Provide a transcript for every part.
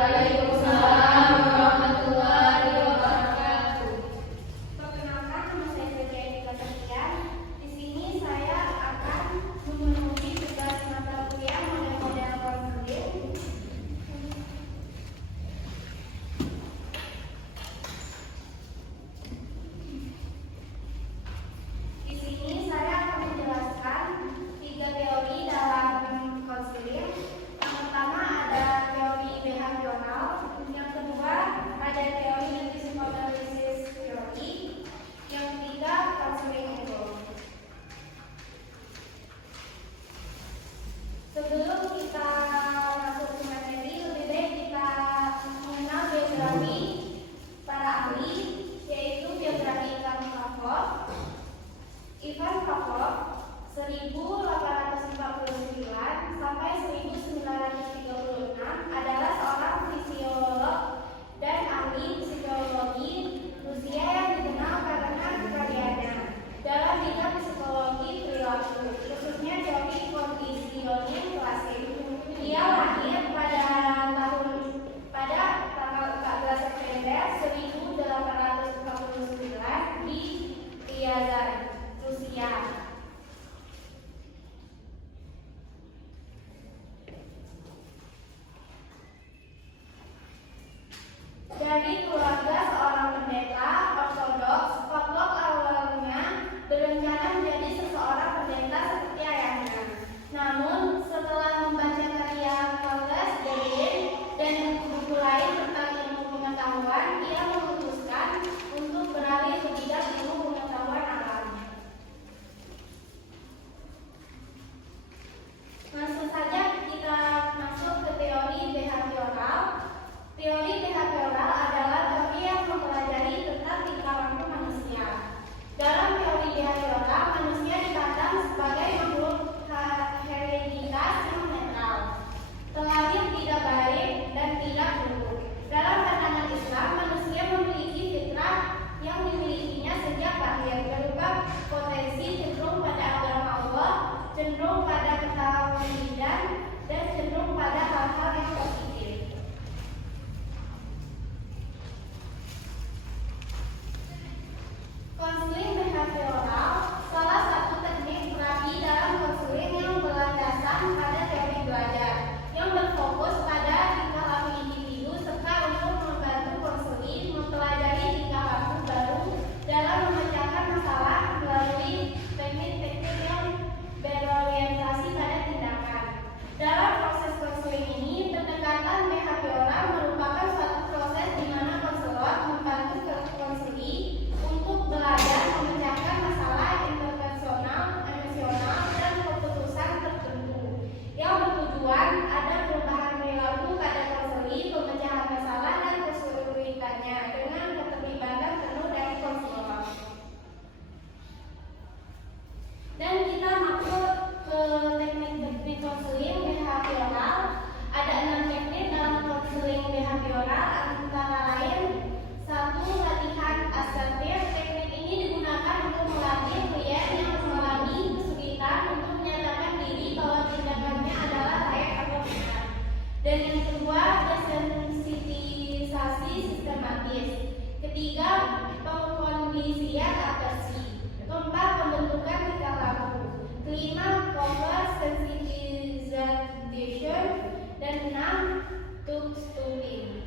Waalaikumsalam warahmatullahi wabarakatuh. Perkenalkan, nama saya Zia Eka Sekian. Di sini saya akan memenuhi tugas mata kuliah model-model konseling. Di sini saya akan menjelaskan 3 teori dalam konseling. Yang pertama ada teori behavioral, yang kedua ada teori psychoanalysis teori, yang ketiga konseling umum. Sebelum kita masuk ke materi, lebih baik kita mengenal biografi para ahli, yaitu biografi Ivan Pavlov 1849 sampai 1936 adalah seorang fisiolog dan ahli psikologi Rusia yang dikenal karena karyanya dalam bidang psikologi perilaku, khususnya teori kondisioning klasik. Dia lahir pada tanggal 14 September 1849 di Ryazan, Rusia. Dari keluarga seorang pendeta Ortodoks, Pavlov awalnya berencana menjadi seseorang pendeta seperti ayahnya. Namun, setelah membaca karya Charles Darwin dan buku lain tentang ilmu pengetahuan, ia memutuskan untuk beralih ke bidang ilmu pengetahuan alam. Langsung saja kita masuk ke teori behavioral. Teori behavioral adalah teori yang mempelajari tentang tingkah laku manusia. Dalam teori behavioral, manusia dipandang sebagai makhluk hereditas yang netral, terlahir tidak baik dan tidak buruk. Dalam pandangan Islam, manusia memiliki fitrah yang dimilikinya sejak lahir, berupa potensi cenderung pada agama Allah, cenderung pada ketauhidan, dan cenderung pada hal-hal yang positif. Konseling behavioral salah satu teknik terapi dalam konseling yang berlandaskan pada teori belajar, yang berfokus pada tingkah laku individu serta untuk membantu konseling mempelajari tingkah laku baru dalam memecahkan masalah melalui teknik-teknik yang berorientasi pada tindakan. Dalam proses konseling ini, pendekatan behavioral merupakan suatu proses di mana konselor membantu konseli untuk belajar memecahkan masalah interpersonal, emosional, dan keputusan tertentu yang bertujuan ada perubahan perilaku pada konseli, pemecahan masalah, dan kesulitannya dengan keterlibatan penuh dari konselor. Dan kita masuk ke teknik-teknik konseling behavioral. Ada 6 teknik dalam konseling behavioral, antara lain 1. Latihan asertif. Teknik ini digunakan untuk melatih klien yang mengalami kesulitan untuk menyatakan diri bahwa tindakannya adalah layak atau benar. Dan yang kedua, desensitisasi sistematis. Ketiga, pengkondisian aversi. Keempat, pembentukan tingkah laku. Kelima, cover sensitization. Dan 6, tooling.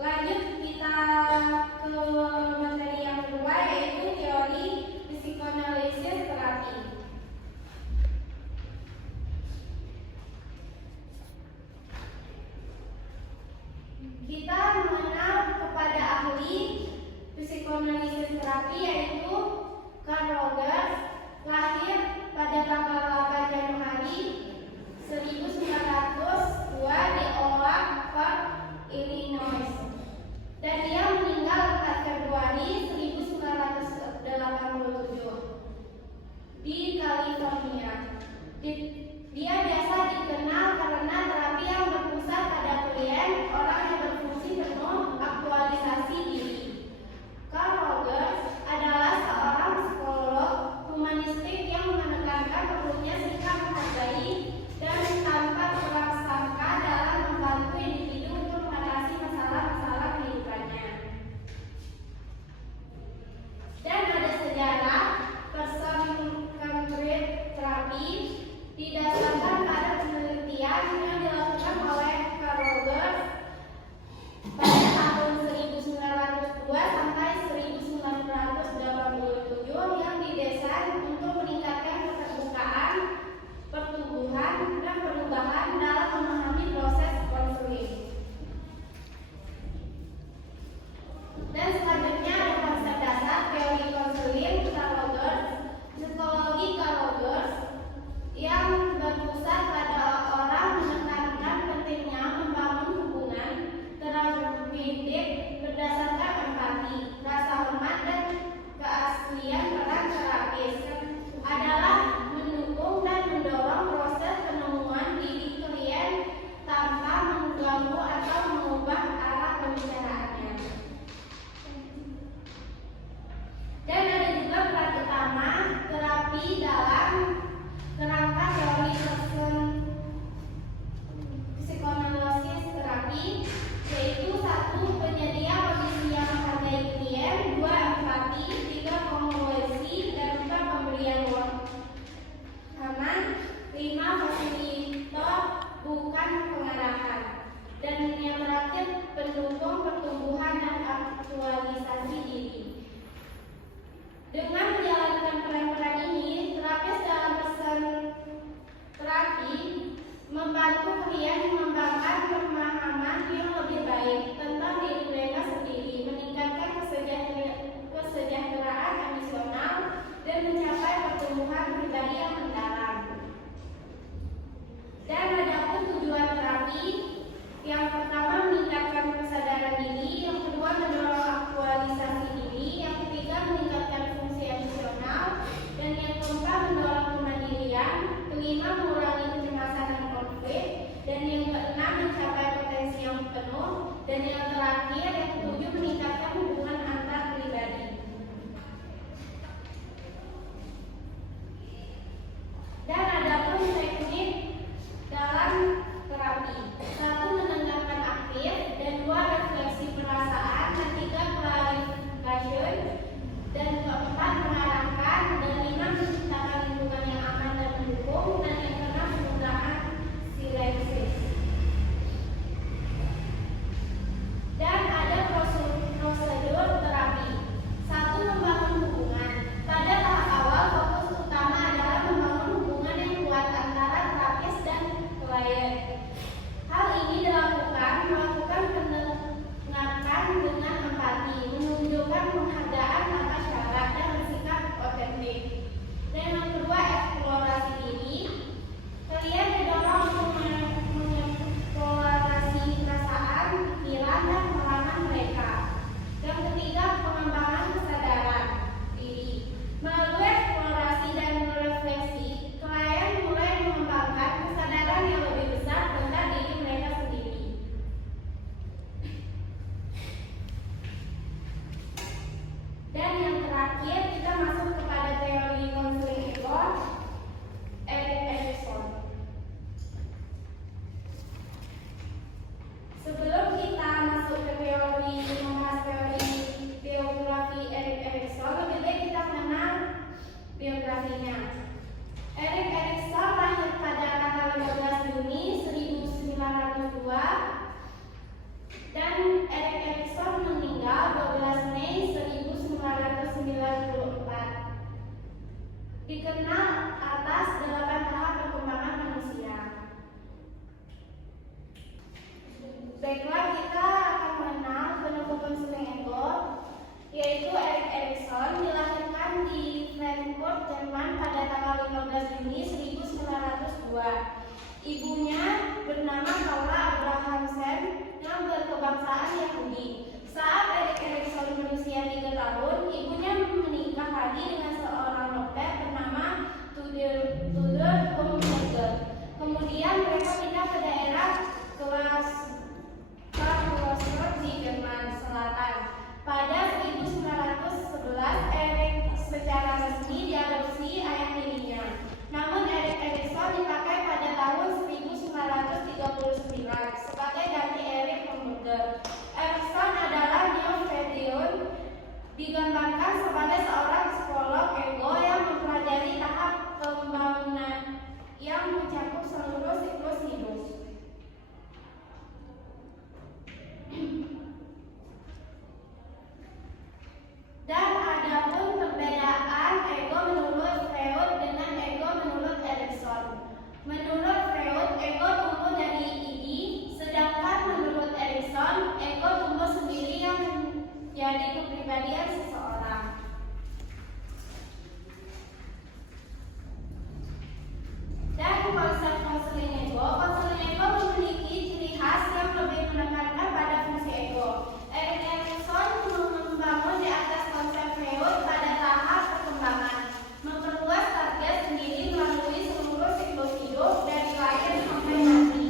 Lanjut kita ke materi yang kedua, yaitu teori psychoanalysis terapi. Kita mengenal kepada ahli psikoanalisis terapi yaitu Carl Rogers, lahir pada tanggal 8 Januari 1902 di Oak Park, Illinois, dan dia meninggal 4 Februari 1987 di California. Dia biasa dikenal karena terapi yang berpusat pada klien, orang yang berfungsi penuh aktualisasi diri. Carl Rogers adalah seorang psikolog humanistik yang menekankan perlunya sikap menghargai dan tanpa prasangka dalam membantu individu untuk mengatasi masalah-masalah kehidupannya. Dan ada sejarah person concrete terapi didasarkan pada penelitian yang dilakukan oleh Carl Rogers pada tahun 1902 sampai 1987 yang didesain untuk meningkatkan keterbukaan, pertumbuhan, dan perubahan dalam memahami proses konseling. Dan selanjutnya ada konsep dasar teori konseling Carl Rogers, psikologi Carl Rogers yang berpusat pada orang menekankan pentingnya membangun hubungan terapeutik berdasarkan empati, rasa hormat, dan keaslian peran terapis adalah mendukung dan mendorong proses penemuan diri klien tanpa mengganggu atau mengubah arah pembicaraannya. Dan ada juga peran utama terapi dalam kerangka teori psikoanalisis terapi, yaitu 1. Penyedia kondisi yang menghargai klien, 2. Empati, 3. Komunikasi, dan 4. Pemberian aman, 5. Fasilitator bukan pengarahan, dan yang terakhir pendukung pertumbuhan dan aktualisasi diri. Dengan menjalankan peran-peran ini, terapis dalam person terapi membantu klien mengembangkan pemahaman yang lebih baik tentang diri mereka sendiri, meningkatkan kesejahteraan emosional, dan mencapai pertumbuhan pribadi yang mendalam. Dan ada pun tujuan terapi, yang pertama meningkatkan kesadaran diri, yang kedua mendorong aktualisasi diri, yang ketiga meningkatkan fungsi emosional, dan yang keempat mendorong kemandirian, kelima mengurangi kecemasan dan konflik, dan yang keenam mencapai potensi yang penuh, dan yang terakhir yang ketujuh meningkatkan hubungan antar pribadi. Dan ada pun teknik dalam terapi. 1. Mendengarkan aktif, dan 2. Refleksi perasaan, dan 3. Clarification, dan 4. Mengarahkan, dan 5. Menciptakan lingkungan yang aman dan mendukung, dan yang ke-6 penggunaan silensis. Dan ada prosedur terapi. 1. Membangun hubungan. Pada tahap awal, fokus utama adalah membangun hubungan yang kuat antara terapis dan klien. Hal ini melakukan pendengaran dengan empati, menunjukkan penghargaan tanpa syarat, dan bersikap otentik. Dan yang kedua, eksplorasi diri. Klien didorong untuk mengeksplorasi perasaan, pikiran, dan pengalaman mereka. Yang ketiga, pengembangan kesadaran diri. Melalui eksplorasi dan refleksi, klien mulai mengembangkan kesadaran yang lebih besar tentang diri mereka sendiri. Dan yang terakhir, kita masuk kepada teori konseling ego, Erik Erikson. Sebelum kita masuk ke teori membahas teori biografi Erik Erikson, lebih baik kita mengenal biografinya. Erik Erikson lahir pada tanggal 15 Juni 1902 dan Erik Erikson meninggal 12 Mei 1994. Dikenal atas 8 tahap perkembangan manusia. Baiklah, kita akan mengenal penemuh konseling ego, yaitu Erik Erikson, dilahirkan di Frankfurt, Jerman pada tanggal 15 Juni 1902. Ibunya bernama Paula Abrahamsen yang berkebangsaan Yahudi. Saat Erik Erikson berusia 3 tahun, ibunya menikah lagi dengan seorang dokter bernama Tudor Humberger. Kemudian mereka pindah ke daerah Karlsruhe di Jerman Selatan. Pada 1911, Erik secara resmi diadopsi ayah tirinya. Namun Erik Erikson dipakai pada tahun konseling ego memiliki ciri khas yang lebih menekankan pada fungsi ego. Erik Erikson membangun di atas konsep Freud pada tahap perkembangan, memperluas target sendiri melalui seluruh siklus hidup dari lahir sampai mati.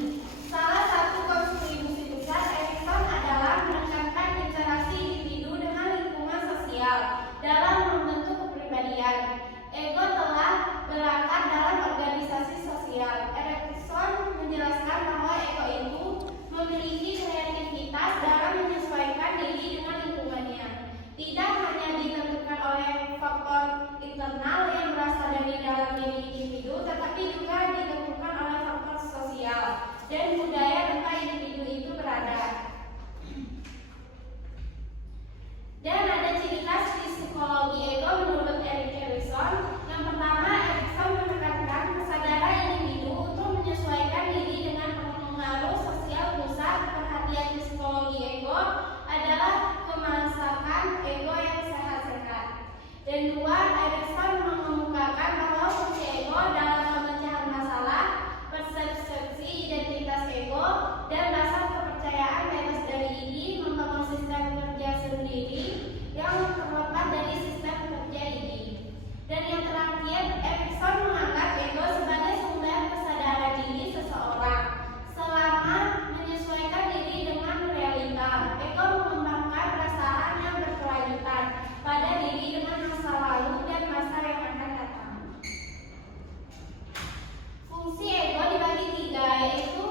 Salah satu kontribusi besar Erikson adalah menekankan interaksi individu dengan lingkungan sosial dalam membentuk kepribadian. Ego telah berakar dalam organisasi sosial. Erikson menjelaskan bahwa ego itu memiliki kreativitas dalam menyesuaikan diri dengan lingkungannya. Tidak hanya ditentukan oleh faktor internal yang berasal dari dalam diri individu, tetapi juga ditentukan oleh faktor sosial dan budaya tempat individu itu berada. Dan ada ciri khas di psikologi ego menurut Erik Erikson. Yang pertama, Erikson menekankan kesadaran individu untuk menyesuaikan diri dengan pengaruh sosial pusat. Perhatian psikologi ego adalah kemasakan ego yang sehat-sehat. Dan dua, Erikson mengemukakan bahwa fungsi ego dalam pemecahan masalah, persepsi identitas ego, dan dasar kepercayaan bebas dari ini membangun sistem kerja sendiri yang terlepas dari sistem kerja ini. Dan yang terakhir, Erikson menganggap ego sebagai sumber kesadaran diri seseorang. Selama menyesuaikan diri dengan realita, ego mengembangkan perasaan yang berkelanjutan pada diri dengan masa lalu dan masa yang akan datang. Fungsi ego dibagi tiga, yaitu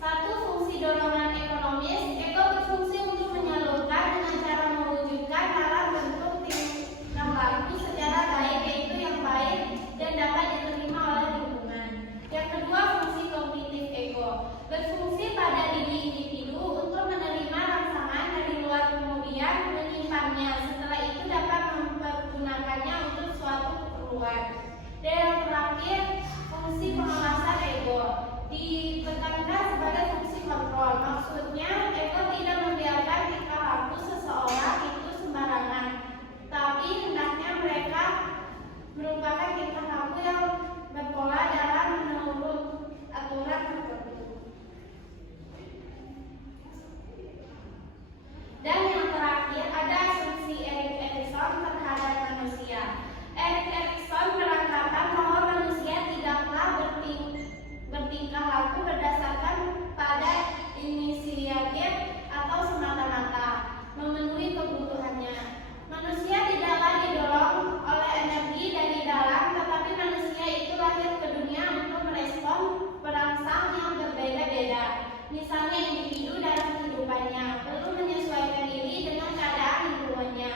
satu, fungsi dorongan ekonomis. Ego berfungsi untuk menyalurkan dengan cara mewujudkan dalam bentuk tingkah laku secara baik, yaitu yang baik dan dapat diterima oleh lingkungan. Yang kedua, fungsi kognitif ego berfungsi pada diri individu untuk menerima rangsangan dari luar kemudian menyimpannya. Setelah itu dapat mempergunakannya untuk suatu keperluan. Dan yang terakhir, fungsi pengawasan ego ditekankan sebagai fungsi kontrol. Maksudnya, ego tidak membiarkan tingkah laku seseorang itu sembarangan, tapi hendaknya mereka merupakan tingkah laku yang berpola dalam menurut aturan tertentu. Dan yang terakhir, ada asumsi Erik Erikson terhadap manusia. Erik Erikson beranggapan bahwa manusia tidaklah bertingkah laku berdasarkan pada inisiatif atau semata-mata memenuhi kebutuhannya. Manusia tidaklah didorong oleh energi dari dalam, tetapi manusia itu lahir ke dunia untuk merespon perangsang yang berbeda-beda. Misalnya, individu dalam kehidupannya perlu menyesuaikan diri dengan keadaan lingkungannya,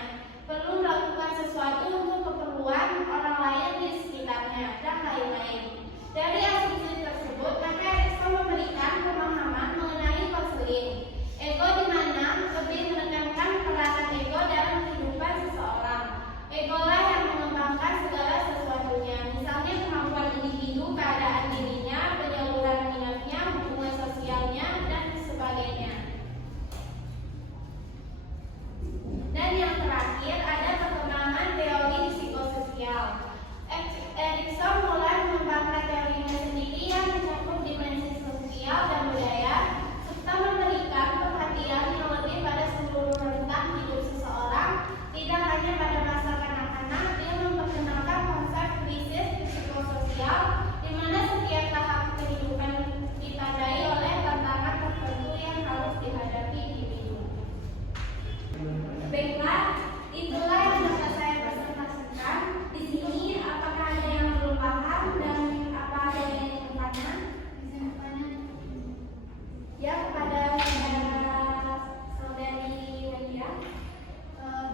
perlu melakukan sesuatu untuk keperluan orang lain di sekitarnya, dan lain-lain. Dari asumsi tersebut, maka Erikson memberikan pemahaman mengenai konseling ego, di mana lebih menekankan peranan ego dalam kehidupan seseorang. Ego lah yang mengembangkan segala sesuatunya, misalnya kemampuan individu, keadaan dirinya, penyaluran minatnya, hubungan sosialnya, dan sebagainya. Dan yang terakhir, ada perkembangan teori psikososial. Erikson mulai mengembangkan teorinya sendiri yang mencakup dimensi sosial dan budaya, serta memberikan perhatian yang lebih pada seluruh rentang hidup seseorang, tidak hanya pada masa kanak-kanak. Dia memperkenalkan konsep krisis psikososial, di mana setiap tahap kehidupan ditandai oleh tantangan tertentu yang harus dihadapi individu. Baiklah, itulah yang dapat saya presentasikan di sini. Apakah ada yang belum paham dan apa ada yang ingin bertanya? Ya, kepada saudari Wadia.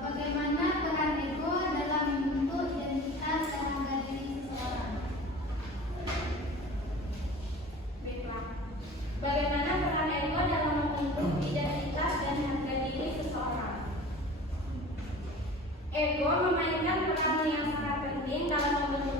Bagaimana peran ego dalam membentuk identitas dan harga diri seseorang? Baiklah. Bagaimana peran ego dalam membentuk identitas dan harga diri seseorang? Ego memainkan peran yang sangat penting dalam membentuk